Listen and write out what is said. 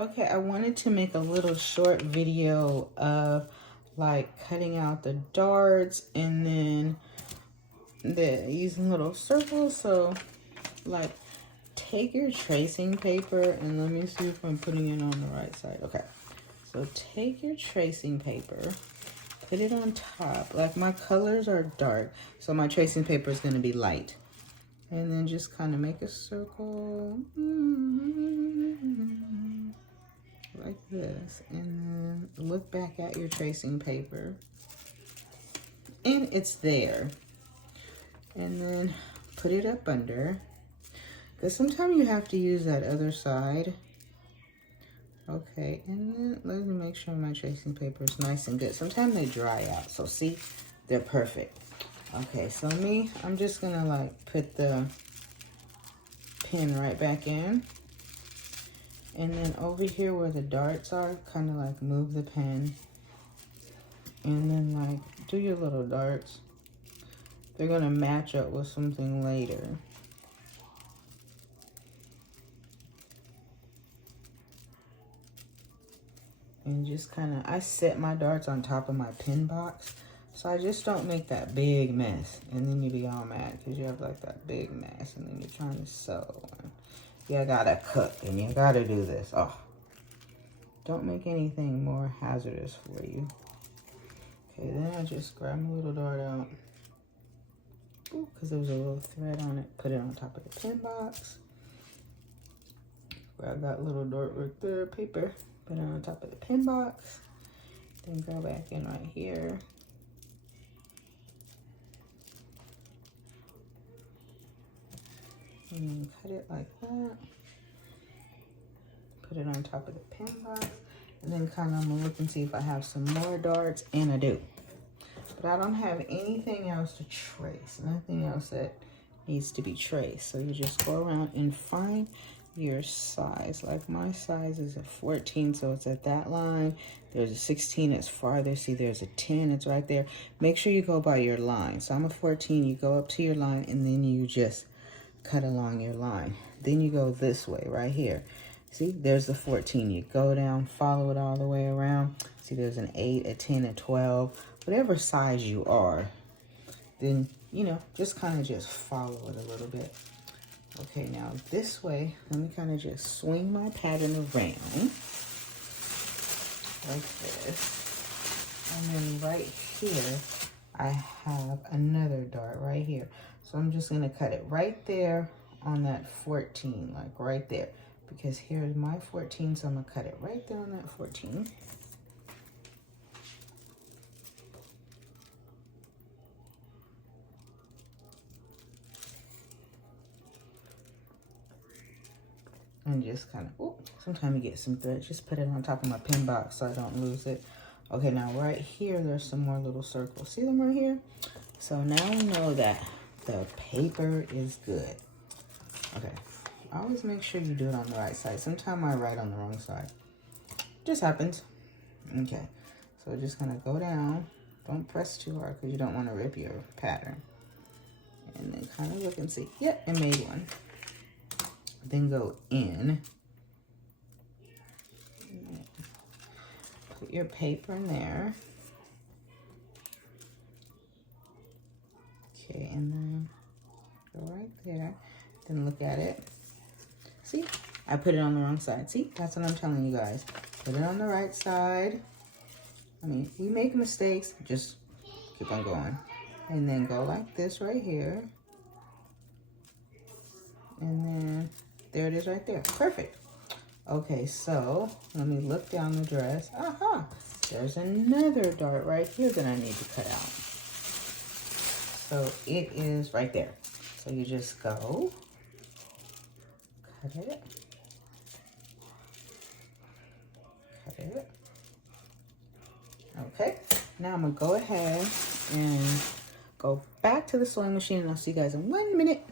Okay, I wanted to make a little short video of like cutting out the darts and then using little circles. So like take your tracing paper and let me see if I'm putting it on the right side. Okay, so take your tracing paper, put it on top. Like my colors are dark, so my tracing paper is going to be light. And then just kind of make a circle like this. And then look back at your tracing paper. And it's there. And then put it up under. Because sometimes you have to use that other side. Okay, and then let me make sure my tracing paper is nice and good. Sometimes they dry out, so see, they're perfect. Okay, so I'm just gonna like put the pin right back in. And then over here where the darts are, kind of like move the pen. And then like do your little darts. They're gonna match up with something later. And just kind of, I set my darts on top of my pin box. So I just don't make that big mess. And then you be all mad because you have like that big mess. And then you're trying to sew. And you gotta cook and you gotta do this. Oh, don't make anything more hazardous for you. Okay, then I just grab my little dart out. Because there was a little thread on it. Put it on top of the pin box. Grab that little dart right there, paper. Put it on top of the pin box. Then go back in right here. And then cut it like that. Put it on top of the pin box. And then kind of I'm gonna look and see if I have some more darts, and I do. But I don't have anything else to trace. Nothing else that needs to be traced. So you just go around and find your size. Like my size is a 14, so it's at that line. There's a 16, it's farther. See, there's a 10, it's right there. Make sure you go by your line. So I'm a 14, you go up to your line, and then you just cut along your line. Then you go this way right here. See, there's the 14. You go down, follow it all the way around. See, there's an 8, a 10, a 12, whatever size you are. Then, you know, just kind of just follow it a little bit. Okay, now this way, let me kind of just swing my pattern around like this. And then right here, I have another dart right here. So I'm just gonna cut it right there on that 14, like right there. Because here's my 14, so I'm gonna cut it right there on that 14. And just kind of, sometimes you get some thread. Just put it on top of my pin box so I don't lose it. Okay, now right here, there's some more little circles. See them right here? So now we know that the paper is good. Okay, always make sure you do it on the right side. Sometimes I write on the wrong side. Just happens. Okay, so just gonna go down. Don't press too hard because you don't want to rip your pattern. And then kind of look and see. Yep, it made one. Then go in. Put your paper in there. Okay, and then go right there. Then look at it. See, I put it on the wrong side. See, that's what I'm telling you guys. Put it on the right side. I mean, we make mistakes, just keep on going. And then go like this right here. And then there it is right there. Perfect. Okay, so let me look down the dress. Aha, there's another dart right here that I need to cut out. So it is right there. So you just go, cut it, cut it. Okay, now I'm gonna go ahead and go back to the sewing machine, and I'll see you guys in 1 minute.